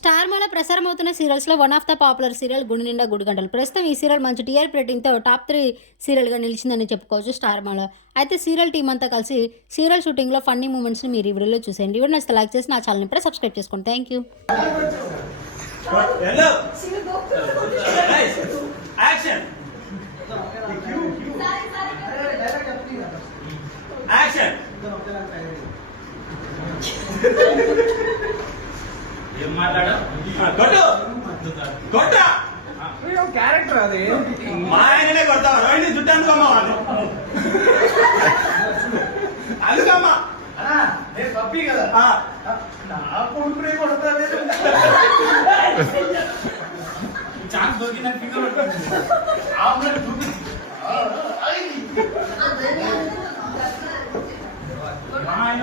Star మాల ప్రసారం అవుతున్న సీరియల్స్లో one of the popular serial గుడి నిండా గుడి గంటలు. ప్రస్తుతం ఈ సీరియల్ మంచి టీఆర్పీ రేటింగ్తో టాప్ త్రీ సీరియల్గా నిలిచిందని చెప్పుకోవచ్చు స్టార్ మాలో. అయితే సీరియల్ టీం అంతా కలిసి సీరియల్ షూటింగ్లో ఫన్నీ మూమెంట్స్ని మీరు ఈ వీడియోలో చూసేయండి. వీడియో నచ్చితే లైక్ చేసి నా ఛానల్ని ఇప్పుడే సబ్స్క్రైబ్ చేసుకోండి. Thank you. Hello. ఏం మాట్లాడా కొట్టు కొట్టా క్యారెక్టర్ అది మా ఆయననే కొడతావా రోహిణి జుట్టు అందుకమ్మా వాళ్ళు అందుకమ్మా నేను తప్పి కదా నా కొడుకునే కొడతా ఛాన్స్ దొరికి నాకు ఫింగర్ ఆమ్లెట్ చూపి మా ఆయన